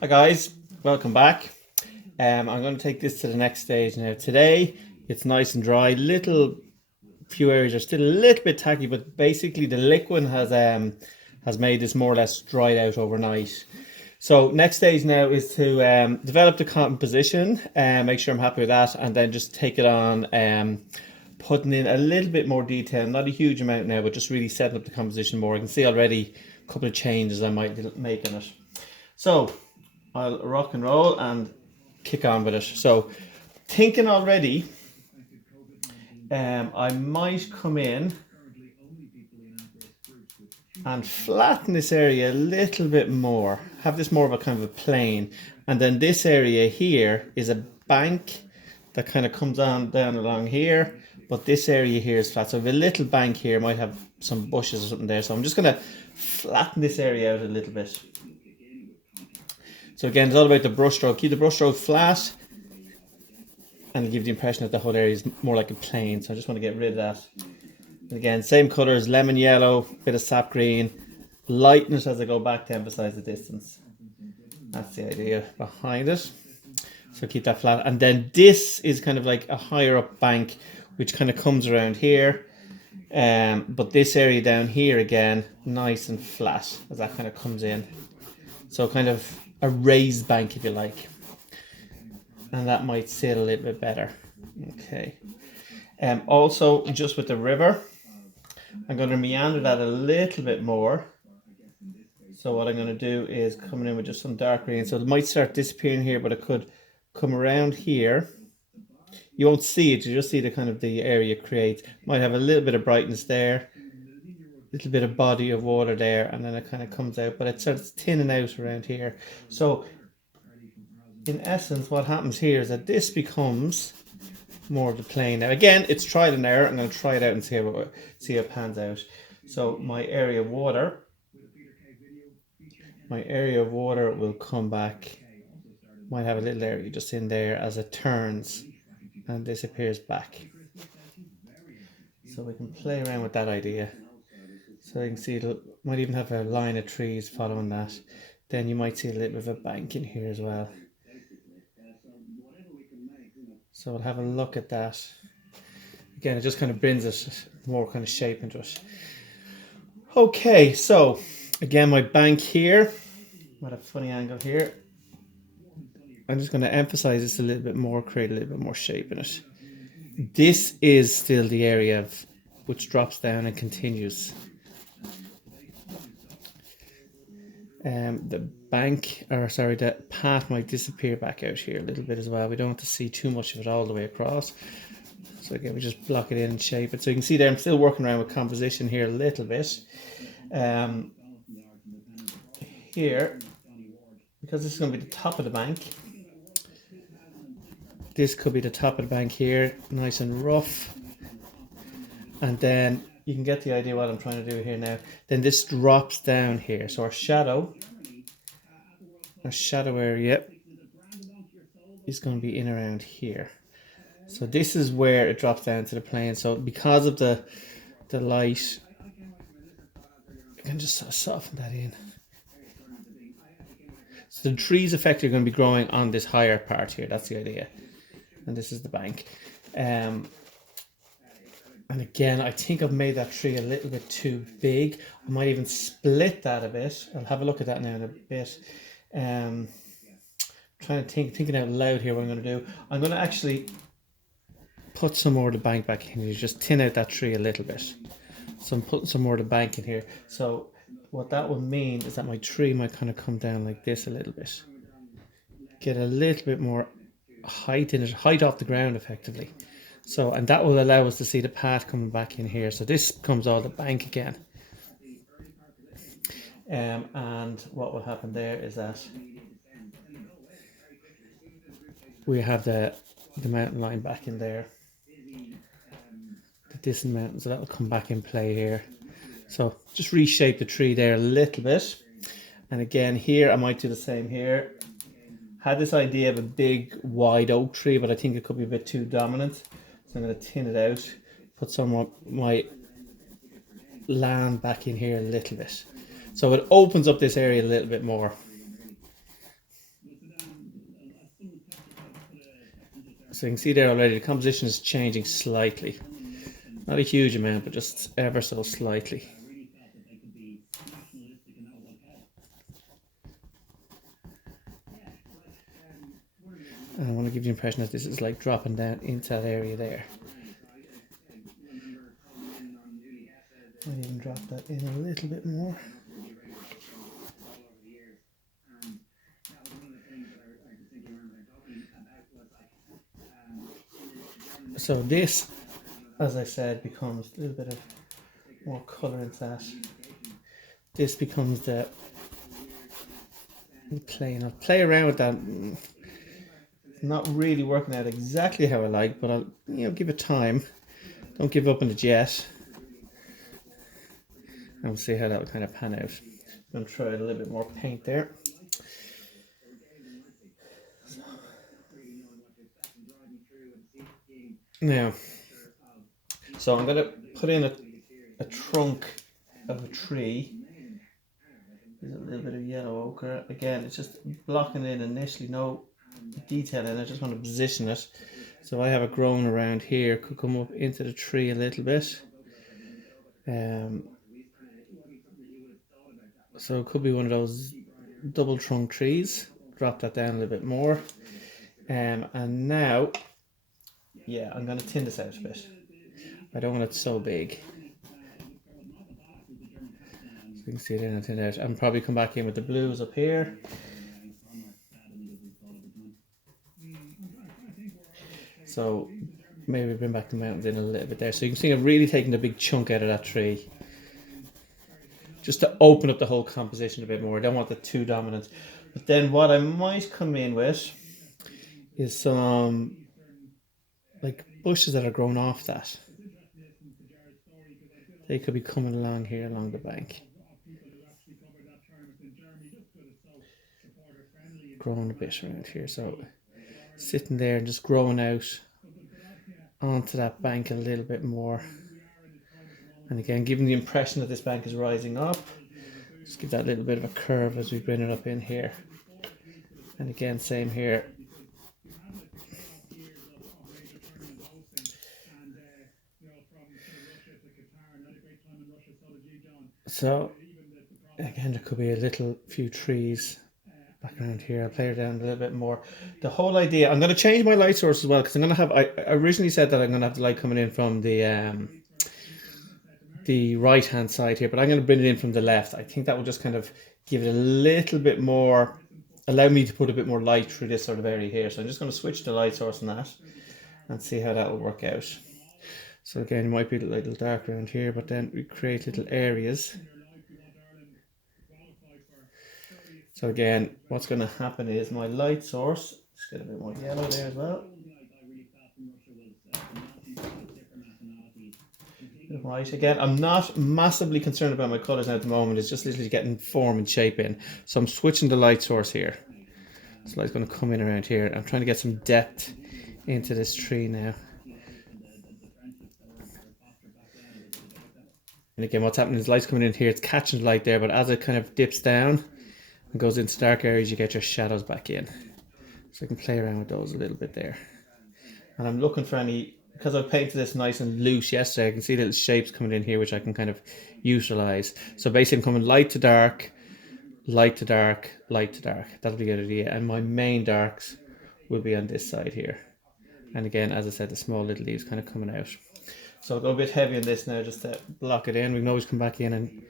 Hi guys, welcome back. I'm going to take this to the next stage now. Today it's nice and dry. Little few areas are still a little bit tacky, but basically the liquid has made this more or less dried out overnight. So next stage now is to develop the composition and make sure I'm happy with that, and then just take it on, putting in a little bit more detail, not a huge amount now, but just really setting up the composition more. I can see already a couple of changes I might make in it. So I'll rock and roll and kick on with it. So thinking already, I might come in and flatten this area a little bit more. Have this more of a kind of a plane. And then this area here is a bank that kind of comes on down along here. But this area here is flat. So a little bank here might have some bushes or something there. So I'm just going to flatten this area out a little bit. So again, it's all about the brush stroke. Keep the brush stroke flat and give the impression that the whole area is more like a plane. So I just want to get rid of that. And again, same colors, lemon yellow, bit of sap green. Lighten it as I go back to emphasize the distance. That's the idea behind it. So keep that flat. And then this is kind of like a higher up bank, which kind of comes around here. But this area down here again, nice and flat as that kind of comes in. So kind of a raised bank, if you like, and that might sit a little bit better. Okay. Also, just with the river, I'm going to meander that a little bit more. So what I'm going to do is come in with just some dark green. So it might start disappearing here, but it could come around here. You won't see it; you just see the kind of the area it creates. Might have a little bit of brightness there, little bit of body of water there, and then it kind of comes out, but it starts thinning out around here. So in essence, what happens here is that this becomes more of the plane. Now again, it's trial and error. I'm going to try it out and see how it pans out. So my area of water will come back. Might have a little area just in there as it turns and disappears back. So we can play around with that idea. So you can see it might even have a line of trees following that. Then you might see a little bit of a bank in here as well. So we'll have a look at that. Again, it just kind of brings it more kind of shape into it. Okay, so again, my bank here. What a funny angle here. I'm just going to emphasize this a little bit more, create a little bit more shape in it. This is still the area which drops down and continues. The the path might disappear back out here a little bit as well. We don't want to see too much of it all the way across. So again, we just block it in and shape it. So you can see there, I'm still working around with composition here a little bit. Here, because this is going to be the top of the bank, this could be the top of the bank here, nice and rough. And then you can get the idea what I'm trying to do here now. Then this drops down here. So our shadow area is going to be in around here. So this is where it drops down to the plane. So because of the light, you can just sort of soften that in. So the trees effectively are going to be growing on this higher part here. That's the idea. And this is the bank. And again, I think I've made that tree a little bit too big. I might even split that a bit. I'll have a look at that now in a bit. Trying to thinking out loud here what I'm going to do. I'm going to actually put some more of the bank back in here. Just thin out that tree a little bit. So I'm putting some more of the bank in here. So what that will mean is that my tree might kind of come down like this a little bit. Get a little bit more height in it, height off the ground effectively. So, and that will allow us to see the path coming back in here. So this becomes all the bank again. And what will happen there is that we have the mountain line back in there. The distant mountain, so that will come back in play here. So just reshape the tree there a little bit. And again, here I might do the same here. Had this idea of a big wide oak tree, but I think it could be a bit too dominant. So I'm going to thin it out, put some of my land back in here a little bit. So it opens up this area a little bit more. So you can see there already the composition is changing slightly. Not a huge amount, but just ever so slightly. And I want to give the impression that this is like dropping down into that area there. I'll even drop that in a little bit more. So this, as I said, becomes a little bit of more colour into that. This becomes the plain. I'll play around with that. Not really working out exactly how I like, but I'll give it time. Don't give up on it yet. And we'll see how that will kind of pan out. I'm going to try a little bit more paint there. Now, so I'm going to put in a trunk of a tree. There's a little bit of yellow ochre. Again, it's just blocking in initially, no detail in it. I just want to position it. So I have it growing around here, could come up into the tree a little bit. So it could be one of those double trunk trees. Drop that down a little bit more. And now, yeah, I'm going to thin this out a bit. I don't want it so big. So you can see it in and thin out. And probably come back in with the blues up here. So maybe bring back the mountains in a little bit there. So you can see I'm really taking a big chunk out of that tree. Just to open up the whole composition a bit more. I don't want it too dominant. But then what I might come in with is some like bushes that are grown off that. They could be coming along here along the bank. Growing a bit around here. So sitting there and just growing out onto that bank a little bit more. And again, giving the impression that this bank is rising up. Just give that little bit of a curve as we bring it up in here. And again, same here. So, again, there could be a few trees back around here. I'll play it down a little bit more. The whole idea, I'm going to change my light source as well, because I'm going to have, I originally said that I'm going to have the light coming in from the right hand side here, but I'm going to bring it in from the left. I think that will just kind of give it a little bit more, allow me to put a bit more light through this sort of area here. So I'm just going to switch the light source on that and see how that will work out. So again, it might be a little dark around here, but then we create little areas. So again, what's going to happen is my light source, let's get a bit more yellow there as well. Right, again, I'm not massively concerned about my colours now at the moment. It's just literally getting form and shape in. So I'm switching the light source here. So light's going to come in around here. I'm trying to get some depth into this tree now. And again, what's happening is light's coming in here. It's catching the light there, but as it kind of dips down and goes into dark areas, you get your shadows back in. So I can play around with those a little bit there. And I'm looking for any, because I've painted this nice and loose yesterday, I can see little shapes coming in here which I can kind of utilize. So basically I'm coming light to dark, light to dark, light to dark. That'll be a good idea. And my main darks will be on this side here. And again, as I said, the small little leaves kind of coming out. So I'll go a bit heavy on this now just to block it in. We can always come back in, and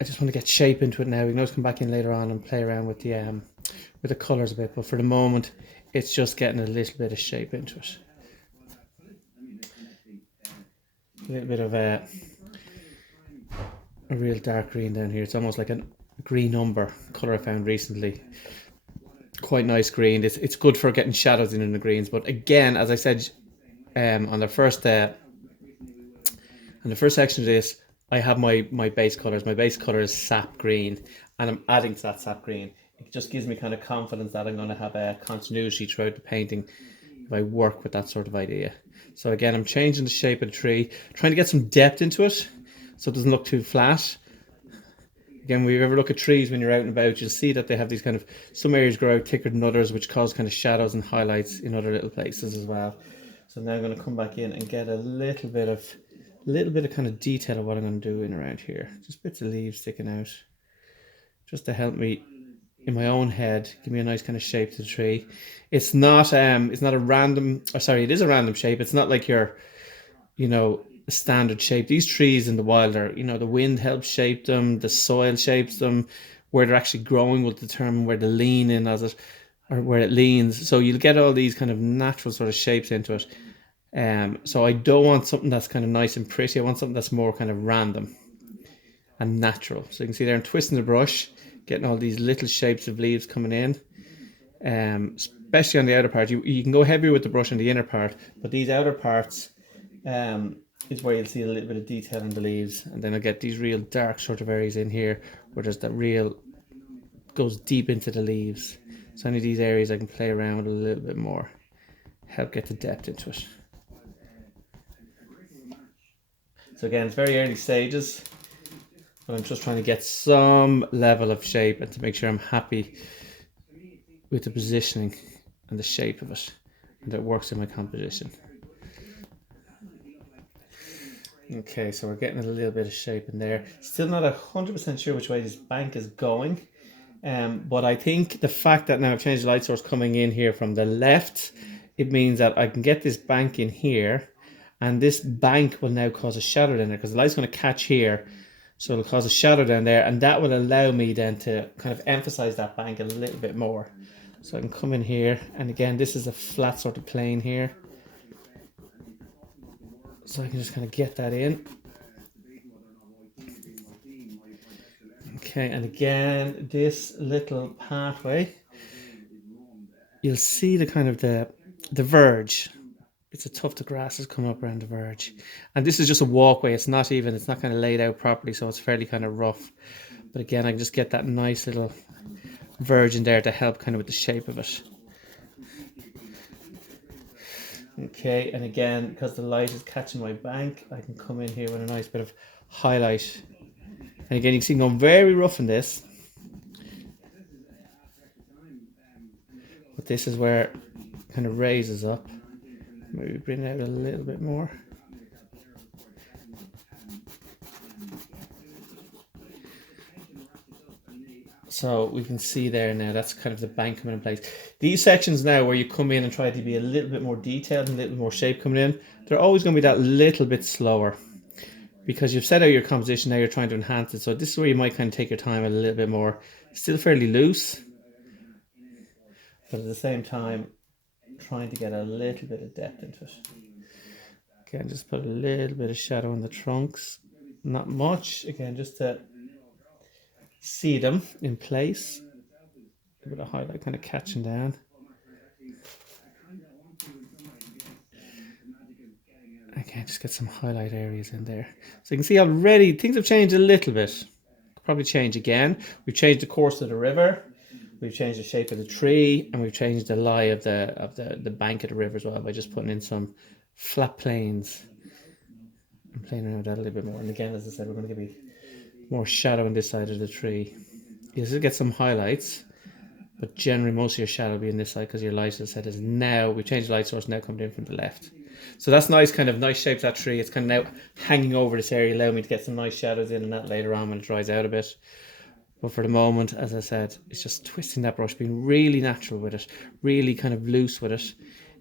I just want to get shape into it now. We can always come back in later on and play around with the colours a bit. But for the moment, it's just getting a little bit of shape into it. A little bit of a real dark green down here. It's almost like a green umber colour I found recently. Quite nice green. It's good for getting shadows in the greens. But again, as I said, on the first section of this, I have my base colours. My base colour is sap green, and I'm adding to that sap green. It just gives me kind of confidence that I'm going to have a continuity throughout the painting if I work with that sort of idea. So again, I'm changing the shape of the tree, trying to get some depth into it so it doesn't look too flat. Again, when you ever look at trees when you're out and about, you'll see that they have these kind of, some areas grow out thicker than others, which cause kind of shadows and highlights in other little places as well. So now I'm going to come back in and get a little bit of kind of detail of what I'm going to do in around here. Just bits of leaves sticking out, just to help me in my own head, give me a nice kind of shape to the tree. It's not a random, or sorry, it is a random shape. It's not like your, you know, standard shape. These trees in the wild are, you know, the wind helps shape them, the soil shapes them, where they're actually growing will determine where they lean in as it, or where it leans. So you'll get all these kind of natural sort of shapes into it. So I don't want something that's kind of nice and pretty. I want something that's more kind of random and natural. So you can see there I'm twisting the brush, getting all these little shapes of leaves coming in. Especially on the outer part. You can go heavier with the brush on the inner part, but these outer parts is where you'll see a little bit of detail in the leaves. And then I'll get these real dark sort of areas in here where there's that real, goes deep into the leaves. So any of these areas I can play around with a little bit more, help get the depth into it. So again, it's very early stages, but I'm just trying to get some level of shape and to make sure I'm happy with the positioning and the shape of it, and that it works in my composition. Okay, so we're getting a little bit of shape in there. Still not 100% sure which way this bank is going, but I think the fact that now I've changed the light source coming in here from the left, it means that I can get this bank in here, and this bank will now cause a shadow down there because the light's going to catch here, so it'll cause a shadow down there, and that will allow me then to kind of emphasize that bank a little bit more. So I can come in here, and again, this is a flat sort of plane here. So I can just kind of get that in. Okay, and again, this little pathway, you'll see the kind of the verge. It's a tuft of grasses coming up around the verge. And this is just a walkway. It's not kind of laid out properly, so it's fairly kind of rough. But again, I can just get that nice little verge in there to help kind of with the shape of it. Okay, and again, because the light is catching my bank, I can come in here with a nice bit of highlight. And again, you can see I'm going very rough in this. But this is where it kind of raises up. Maybe bring it out a little bit more. So we can see there now, that's kind of the bank coming in place. These sections now where you come in and try to be a little bit more detailed and a little bit more shape coming in, they're always going to be that little bit slower because you've set out your composition, now you're trying to enhance it. So this is where you might kind of take your time a little bit more. Still fairly loose, but at the same time, trying to get a little bit of depth into it. Again, just put a little bit of shadow on the trunks. Not much, again, just to see them in place. A bit of highlight kind of catching down. Okay, just get some highlight areas in there. So you can see already things have changed a little bit. Probably change again. We've changed the course of the river. We've changed the shape of the tree, and we've changed the lie of the bank of the river as well by just putting in some flat planes and playing around with that a little bit more. And again, as I said, we're going to give you more shadow on this side of the tree. You still get some highlights, but generally most of your shadow will be on this side because your light, as I said, is now, we've changed the light source, now coming in from the left. So that's nice, kind of nice shape to that tree. It's kind of now hanging over this area, allowing me to get some nice shadows in and that later on when it dries out a bit. But for the moment, as I said, it's just twisting that brush, being really natural with it, really kind of loose with it.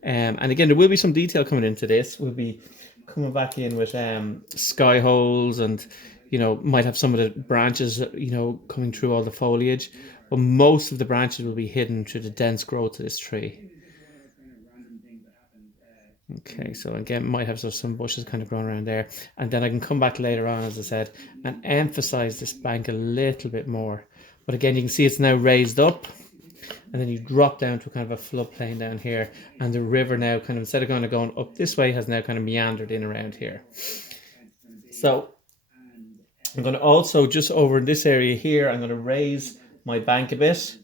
And again, there will be some detail coming into this. We'll be coming back in with sky holes and, you know, might have some of the branches, you know, coming through all the foliage. But most of the branches will be hidden through the dense growth of this tree. Okay, so again, might have some bushes kind of growing around there. And then I can come back later on, as I said, and emphasize this bank a little bit more. But again, you can see it's now raised up. And then you drop down to kind of a floodplain down here. And the river now kind of, instead of going up this way, has now kind of meandered in around here. So I'm going to also, just over in this area here, I'm going to raise my bank a bit.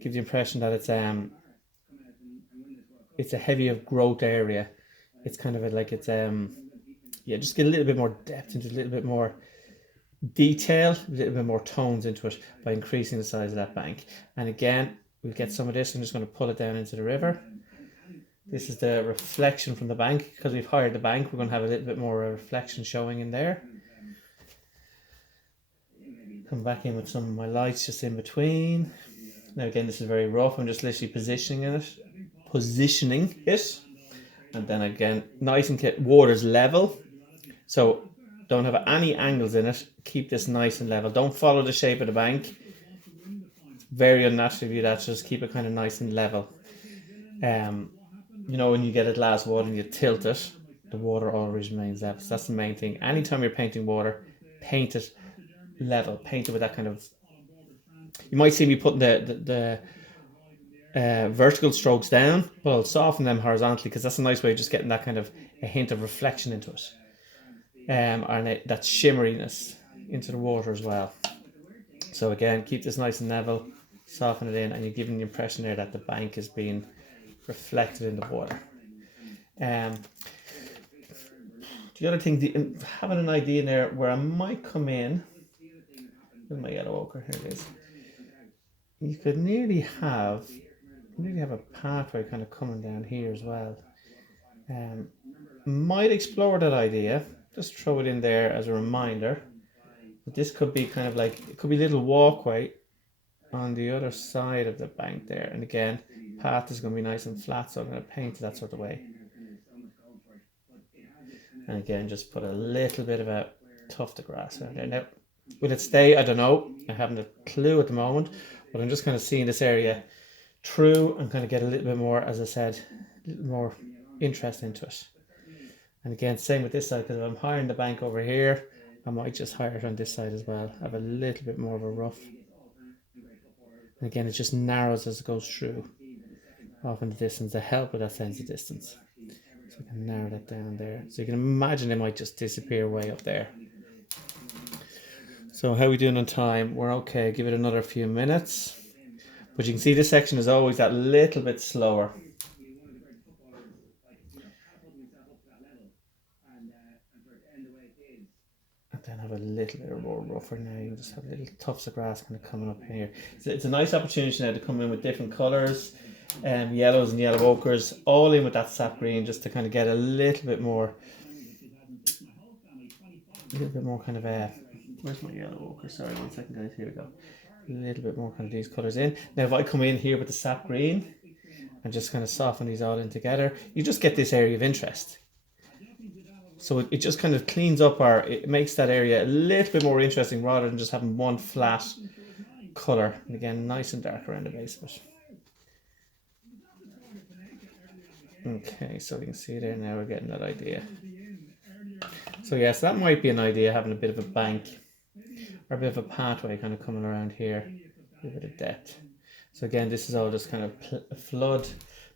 Give the impression that it's a heavier growth area. It's kind of like it's yeah, just get a little bit more depth into a little bit more detail, a little bit more tones into it by increasing the size of that bank. And again, we'll get some of this. I'm just going to pull it down into the river. This is the reflection from the bank. Because we've hired the bank, we're going to have a little bit more reflection showing in there. Come back in with some of my lights just in between. Now again, this is very rough. I'm just literally positioning it. And then again, nice and water's level. So don't have any angles in it. Keep this nice and level. Don't follow the shape of the bank. It's very unnatural to do that. Just keep it kind of nice and level. You know, when you get a glass of water and you tilt it, the water always remains level. So that's the main thing. Anytime you're painting water, paint it level. Paint it with that kind of... You might see me putting the vertical strokes down, but I'll soften them horizontally because that's a nice way of just getting that kind of a hint of reflection into it. And that shimmeriness into the water as well. So again, keep this nice and level, soften it in, and you're giving the impression there that the bank is being reflected in the water. The other thing, having an idea in there where I might come in with my yellow ochre, here it is. You could nearly have a pathway kind of coming down here as well. Might explore that idea. Just throw it in there as a reminder. But this could be kind of like, it could be a little walkway on the other side of the bank there. And again, path is going to be nice and flat, so I'm going to paint it that sort of way. And again, just put a little bit of a tuft of grass around there. Now, will it stay? I don't know. I haven't a clue at the moment, but I'm just kind of seeing this area through and kind of get a little bit more, as I said, a little more interest into it. And again, same with this side, because if I'm hiring the bank over here, I might just hire it on this side as well. Have a little bit more of a rough. And again, it just narrows as it goes through off in the distance to help with that sense of distance. So I can narrow that down there. So you can imagine it might just disappear way up there. So how are we doing on time? We're okay. Give it another few minutes. But you can see this section is always that little bit slower. Then have a little bit more rougher now. You can just have little tufts of grass kind of coming up here. So it's a nice opportunity now to come in with different colours, yellows and yellow ochres, all in with that sap green, just to kind of get a little bit more kind of where's my yellow ochre? Sorry, 1 second guys, here we go. A little bit more kind of these colours in. Now if I come in here with the sap green and just kind of soften these all in together, you just get this area of interest. So it just kind of cleans up, or it makes that area a little bit more interesting rather than just having one flat colour. And again, nice and dark around the base of it. Okay, so you can see there now we're getting that idea. So yes, that might be an idea, having a bit of a bank or a bit of a pathway kind of coming around here, a bit of depth. So again, this is all just kind of a flood,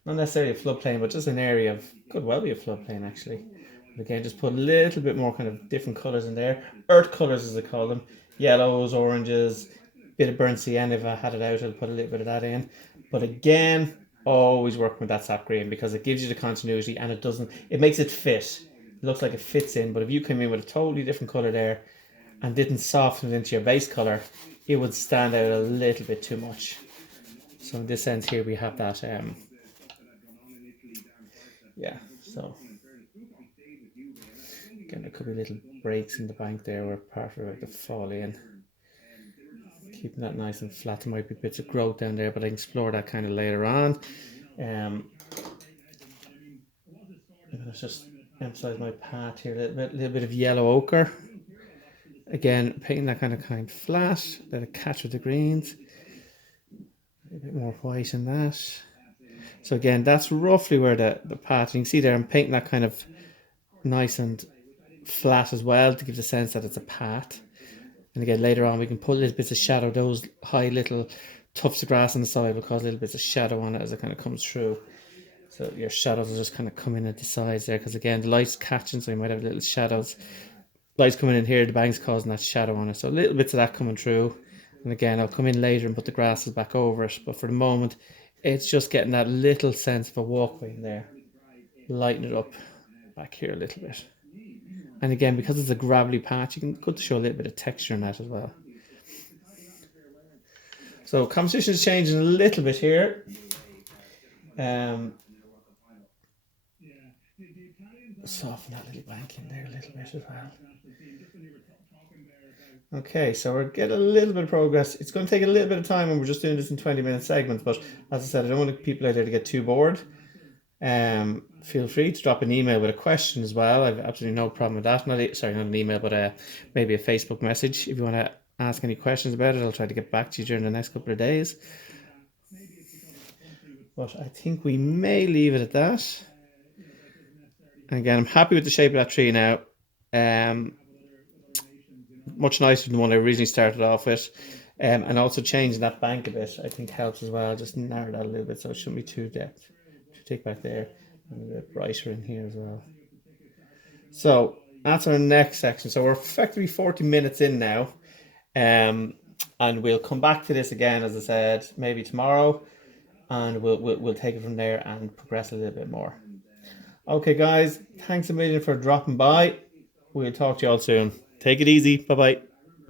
not necessarily a floodplain, but just an area of, could well be a floodplain actually. Again, just put a little bit more kind of different colours in there. Earth colours as I call them. Yellows, oranges, bit of burnt sienna. If I had it out, I'd put a little bit of that in. But again, always working with that sap green because it gives you the continuity and it makes it fit. It looks like it fits in, but if you came in with a totally different colour there and didn't soften it into your base colour, it would stand out a little bit too much. So in this sense here we have that, so again, there could be little breaks in the bank there where part of it could fall in. Keeping that nice and flat. There might be bits of growth down there, but I can explore that kind of later on. I'm going to just emphasize my path here a little bit of yellow ochre. Again, painting that kind of flat, let it catch with the greens. A bit more white in that. So again, that's roughly where the path, you can see there I'm painting that kind of nice and flat as well to give the sense that it's a path. And again, later on we can put little bits of shadow. Those high little tufts of grass on the side will cause little bits of shadow on it as it kind of comes through. So your shadows will just kind of come in at the sides there, because again the light's catching, so you might have little shadows. Light's coming in here, the bank's causing that shadow on it, so little bits of that coming through. And again, I'll come in later and put the grasses back over it, but for the moment it's just getting that little sense of a walkway in there. Lighten it up back here a little bit. And again, because it's a gravelly patch, you can good to show a little bit of texture in that as well. So composition is changing a little bit here. Soften that little bank in there a little bit as well. Okay, so we're getting a little bit of progress. It's going to take a little bit of time when we're just doing this in 20-minute segments, but as I said, I don't want people out there to get too bored. Feel free to drop an email with a question as well. I've absolutely no problem with that. Not an email, but maybe a Facebook message. If you want to ask any questions about it, I'll try to get back to you during the next couple of days. But I think we may leave it at that. And again, I'm happy with the shape of that tree now. Much nicer than the one I originally started off with. And also changing that bank a bit, I think helps as well. Just narrow that a little bit so it shouldn't be too depth. Too thick back there. And a bit brighter in here as well. So that's our next section. So we're effectively 40 minutes in now. And we'll come back to this again, as I said, maybe tomorrow. And we'll take it from there and progress a little bit more. Okay, guys, thanks a million for dropping by. We'll talk to you all soon. Take it easy. Bye-bye.